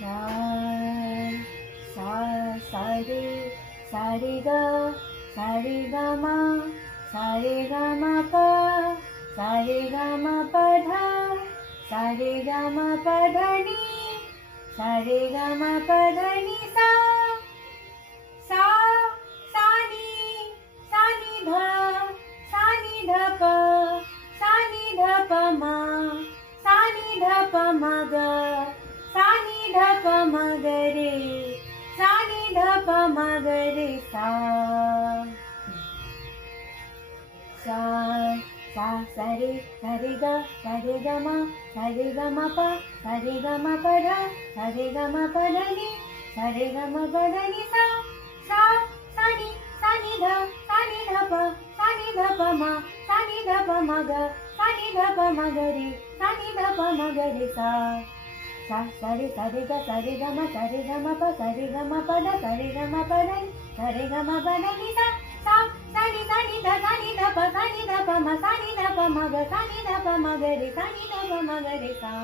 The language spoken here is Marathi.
सा सा सा रे सा रे ग म सा रे ग म प सा रे ग म प ध सा रे ग म प ध नि सा रे ग म प ध नि सा सा सा नि ध प सा नि ध प म सा नि ध प म ग सा नि ध प म ग रे सा नि ध प म ग रे सा सा सा सा रे ग म सा रे ग म प सा रे ग म प ध सा रे ग म प ध नि सा रे ग म प ध नि सा सा सा नि ध प सा नि ध प म सा नि ध प म ग सा नि ध प म ग रे सा नि ध प म ग रे सा सा सा रे ग म सा रे ग म प सा रे ग म प ध सा रे ग म प ध नि सा रे ग म प ध नि सा सा सा नि ध प सा नि ध प म सा नि ध प म ग सा नि ध प म ग रे सा नि ध प म ग रे सा